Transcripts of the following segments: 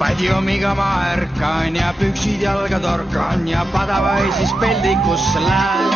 padjumiga ma ärkan ja püksid jalga torkan ja padavai siis peldikus lähen.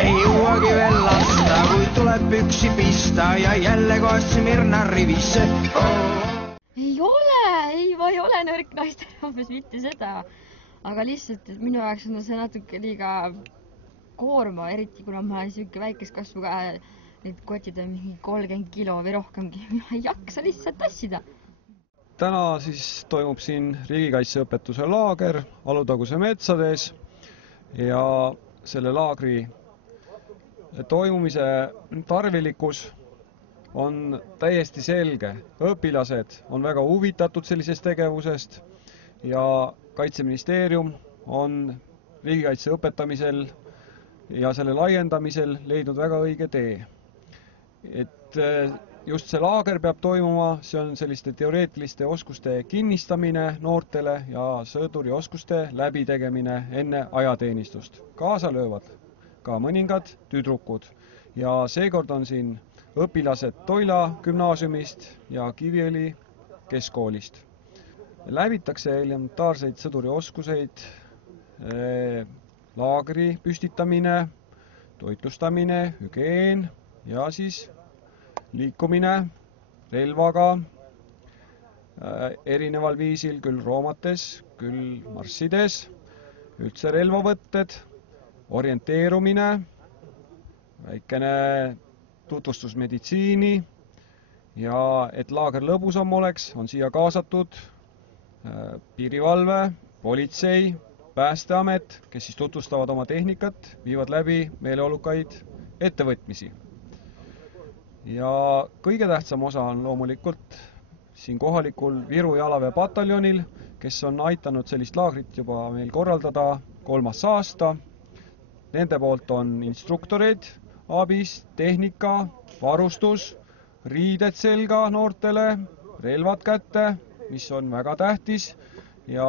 Ei jõuagi veel lasta, kui tuleb püksi pista ja jälle kohe Smirna rivisse. Ma ei ole nõrk naiste, umbes mitte seda. Aga lihtsalt, et minu jaoks on see natuke liiga koorma, eriti kuna ma olen siuke väikest kasvu ka, need kotid on mingi 30 kilo või rohkemgi. Ma ei jaksa lihtsalt tassida. Täna siis toimub siin riigikaitseõpetuse laager Alutaguse metsades ja selle laagri toimumise tarvilikkus on täiesti selge. Õpilased on väga huvitatud sellisest tegevusest ja Kaitseministeerium on riigikaitse õpetamisel ja selle laiendamisel leidnud väga õige tee. Et just see laager peab toimuma, see on selliste teoreetiliste oskuste kinnistamine noortele ja sõduri oskuste läbitegemine enne ajateenistust. Kaasa löövad ka mõningad tüdrukud ja seekord on siin õpilased Toila gümnaasiumist ja Kiviõli keskkoolist. Läbitakse elementaarseid sõduri oskuseid, laagri püstitamine, toitlustamine, hügieen ja siis liikumine relvaga erineval viisil, küll roomates, küll marssides, üldse relvavõtted, orienteerumine, väikene tutvustus meditsiini ja et laager lõbusam oleks, on siia kaasatud piirivalve, politsei, päästeamet, kes siis tutvustavad oma tehnikat, viivad läbi meeleolukaid ettevõtmisi. Ja kõige tähtsam osa on loomulikult siin kohalikul Viru jalaväepataljonil, kes on aitanud sellist laagrit juba meil korraldada 3. aasta. Nende poolt on instruktoreid abis, tehnika, varustus, riided selga noortele, relvad kätte, mis on väga tähtis ja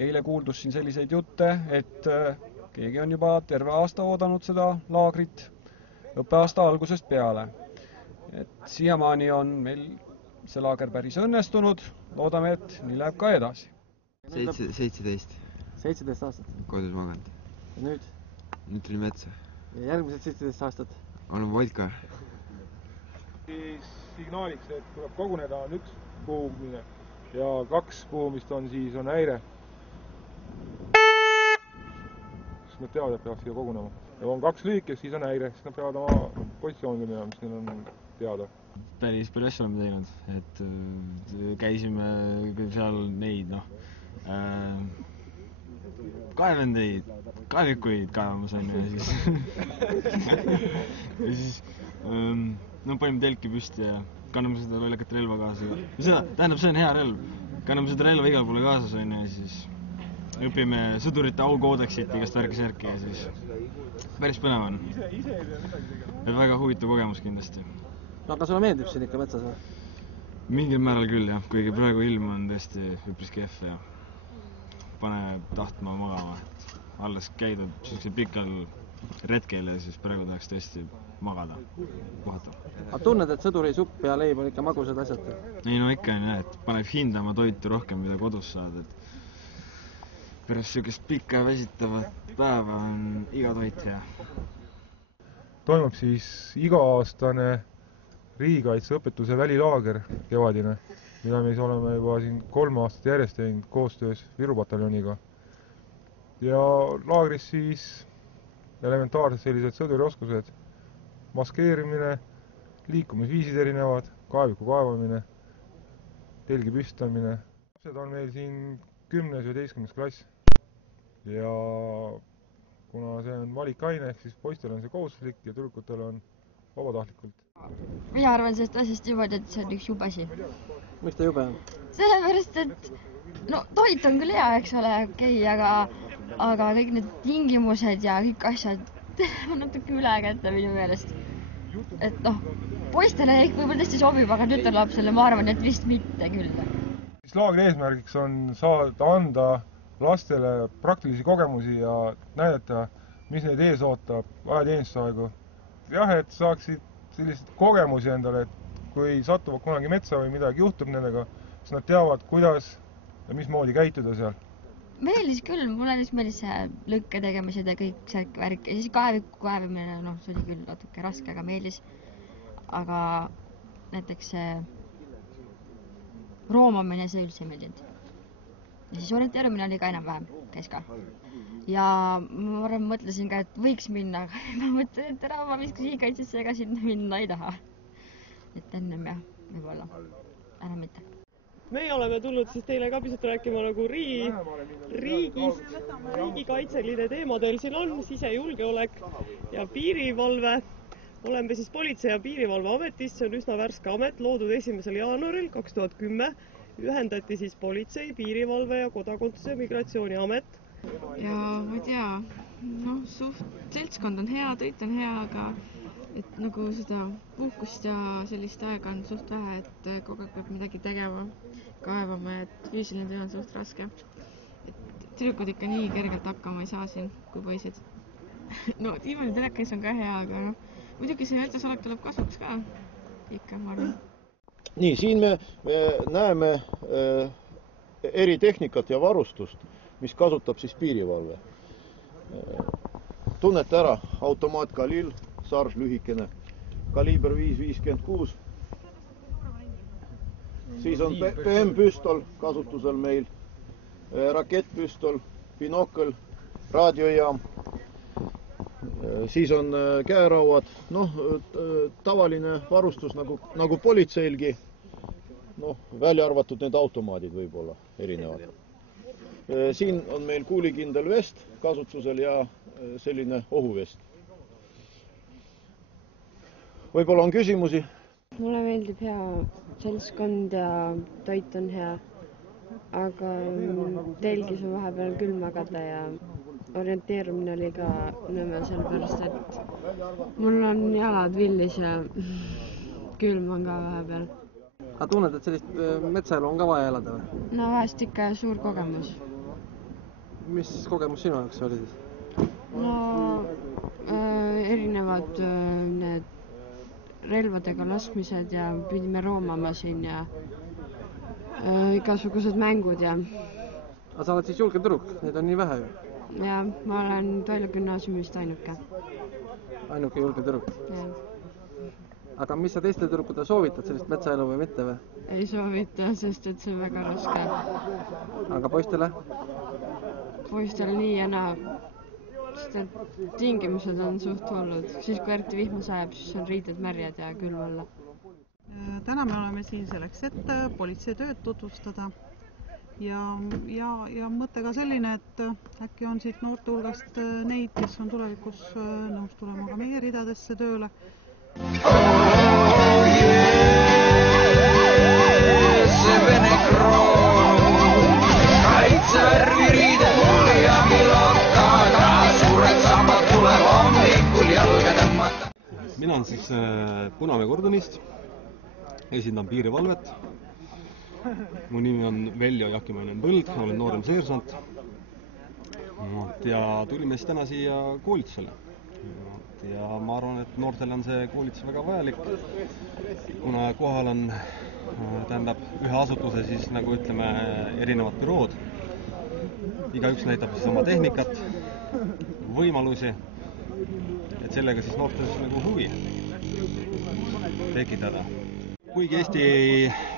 eile kuuldus siin selliseid jutte, et keegi on juba terve aasta oodanud seda laagrit õppeaasta algusest peale. Et siiamaani on meil see laager päris õnnestunud, loodame, et nii läheb ka edasi. 17. 17 aastat? Kodus maganud. Ja nüüd? Nüüd tuli metsa. Ja järgmised 17 aastat? Olen vodka. Signaaliks, et tuleb koguneda, on üks puhumine ja 2 puhumist on siis on häire. Siis nad teavad, et peavad siia kogunema. Ja on 2 lühikest, siis on häire, siis nad peavad oma positsioonile minema, mis neil on teada. Päris palju asju oleme teinud, et käisime seal neid, kaevendeid, kaevikuid kaevamas on ja siis panime telki püsti ja kanname seda väljakat relva kaasa. Tähendab, see on hea relv. Kanname seda relva igal poole kaasas on ja siis õpime sõdurite aukoodeksit igast värki ja siis päris põnev on. Et väga huvitav kogemus kindlasti. No aga sulle meeldib siin ikka metsas või? Mingil määral küll jah, kuigi praegu ilm on tõesti üpris kehv ja pane tahtma magama. Alles käidud sellisel pikal retkel ja siis praegu tahaks tõesti magada, puhata. Aga tunned, et sõduri supp ja leib on ikka magusad asjad? Ei, no ikka on jah, et paneb hindama toitu rohkem, mida kodus saad. Et pärast sellist pikka väsitavat päeva on iga toit hea. Toimub siis iga-aastane riigikaitseõpetuse välilaager kevadine, mida me oleme juba siin 3 aastat järjest teinud koostöös Viru pataljoniga. Ja laagris siis elementaarsed sellised sõdurioskused, maskeerimine, liikumisviisid erinevad, kaeviku kaevamine, telgi püstamine. Lapsed on meil siin 10. ja 11. klass ja kuna see on valikaine, ehk siis poistel on see kohustuslik ja tüdrukutel on vabatahtlikult. Mina arvan sellest asjast niimoodi, et see on üks jube asi. Miks ta jube on? Sellepärast, et toit on küll hea, eks ole, okei, aga kõik need tingimused ja kõik asjad on natuke üle kätte minu meelest. Et poistele võib-olla tõesti sobib, aga tütarlapsele ma arvan, et vist mitte küll. Laagri eesmärgiks on anda lastele praktilisi kogemusi ja näidata, mis neid ees ootab ajateenistusaegu. Jah, et saaksid selliseid kogemusi endale, et kui satuvad kunagi metsa või midagi juhtub nendega, siis nad teavad, kuidas ja mismoodi käituda seal? Meeldis küll, mulle lihtsalt meeldis see lõkke tegemised ja kõik see värk ja siis kaeviku kaevimine, noh, see oli küll natuke raske, aga meeldis. Aga näiteks see roomamine, see üldse ei meeldinud. Ja siis orienteerumine oli ka enam-vähem, käis ka. Ja ma varem mõtlesin ka, et võiks minna, aga ma mõtlesin, et ära ma viskas riigikaitsesse ega sinna minna ei taha. Et ennem jah, võib-olla, ära mitte. Meie oleme tulnud siis teile ka pisut rääkima nagu riigist, riigikaitseline teemadel. Siin on sisejulgeolek ja piirivalve. Oleme siis Politsei- ja Piirivalveametis, see on üsna värske amet, loodud 1. jaanuaril 2010. Ühendati siis Politsei, Piirivalve ja Kodakondsuse Migratsiooniamet. Ja ma ei tea, noh, suht seltskond on hea, toit on hea, aga et nagu seda puhkust ja sellist aega on suht vähe, et kogu aeg peab midagi tegema, kaevama, et füüsiline töö on suht raske. Et tüdrukud ikka nii kergelt hakkama ei saa siin kui poisid. No viimane telekis on ka hea, aga noh, muidugi see metsas olek tuleb kasuks ka ikka, ma arvan. Nii, siin me näeme eritehnikat ja varustust, mis kasutab siis piirivalve. Tunnete ära, automaat Galil, sarž lühikene, kaliiber 5.56. Siis on PM-püstol kasutusel meil, rakettpüstol, binokkel, raadiojaam. Siis on käerauad, noh, tavaline varustus nagu politseilgi, noh, välja arvatud need automaadid võib-olla erinevad. Siin on meil kuulikindel vest kasutusel ja selline ohuvest. Võib-olla on küsimusi? Mulle meeldib hea seltskond ja toit on hea, aga telgis on vahepeal küll magada ja orienteerumine oli ka nõme sellepärast, et mul on jalad villis ja külm on ka vahepeal. Aga tunned, et sellist metsaelu on ka vaja elada või? No vahest ikka suur kogemus. Mis kogemus sinu jaoks oli siis? No erinevad need relvadega laskmised ja pidime roomama siin ja igasugused mängud ja... Aga sa oled siis julge tüdruk, neid on nii vähe ju? Ja ma olen Toila gümnaasiumist ainuke. Ainuke julge tüdruk? Ja. Aga mis sa teiste tüdrukutele soovitad, sellist metsaelu või mitte või? Ei soovita, sest et see on väga raske. Aga poistele? Poistele nii ja naa. Sest et tingimused on suht hullud. Siis kui eriti vihma sajab, siis on riided märjad ja külm olla. Täna me oleme siin selleks, et politseitööd tutvustada. Ja mõte ka selline, et äkki on siit noorte hulgast neid, kes on tulevikus nõus tulema ka meie ridadesse tööle. See Vene kroon, kaitsevärvi riided ja kilotkaga, suured sambad tuleb hommikul jalga tõmmata. Mina olen siis Punamäe kordonist, esindan piirivalvet. Mu nimi on Veljo Jakimainen Põld, olen noorem seersant ja tulime siis täna siia koolitusele. Ja ma arvan, et noortele on see koolitus väga vajalik, kuna kohal on ühe asutuse siis nagu ütleme erinevad bürood. Igaüks näitab siis oma tehnikat, võimalusi, et sellega siis noortes nagu huvi tekitada. Kuigi Eesti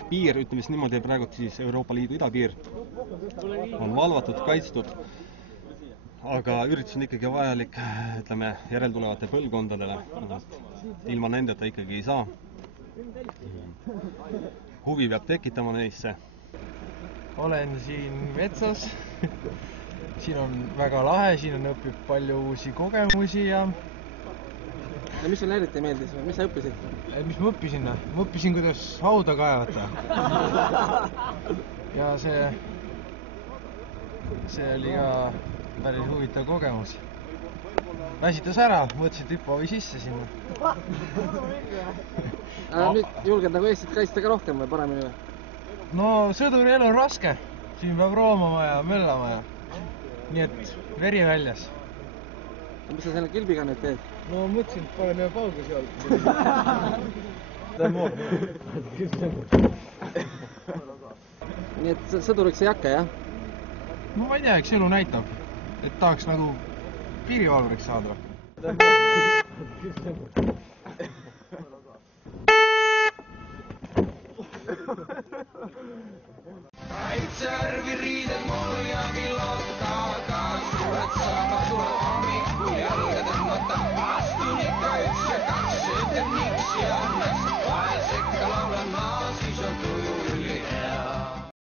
piir, ütleme siis niimoodi, praegu siis Euroopa Liidu idapiir on valvatud, kaitstud, aga üritus on ikkagi vajalik, ütleme, järeltulevate põlvkondadele, ilma nendeta ikkagi ei saa. Huvi peab tekitama neisse. Olen siin metsas, siin on väga lahe, siin on õpib palju uusi kogemusi ja mis sulle eriti meeldis või mis sa õppisid? Mis ma õppisin? Ma õppisin, kuidas hauda kaevata. Ja see oli ka päris huvitav kogemus. Väsitas ära, mõtlesin, et hüppa või sisse sinna. Nüüd julged nagu Eestit kaitsta ka rohkem või paremini või? No sõduri elu on raske. Siin peab roomama ja möllama ja nii et veri väljas. Mis sa selle kilbiga nüüd teed? No mõtlesin, et panen ühe paugu seal. Ta on noor. nii et sõduriks ei hakka, jah? no ma ei tea, eks elu näitab, et tahaks nagu piirivalvuriks saada. Kaitseärvi riided mul ja kilod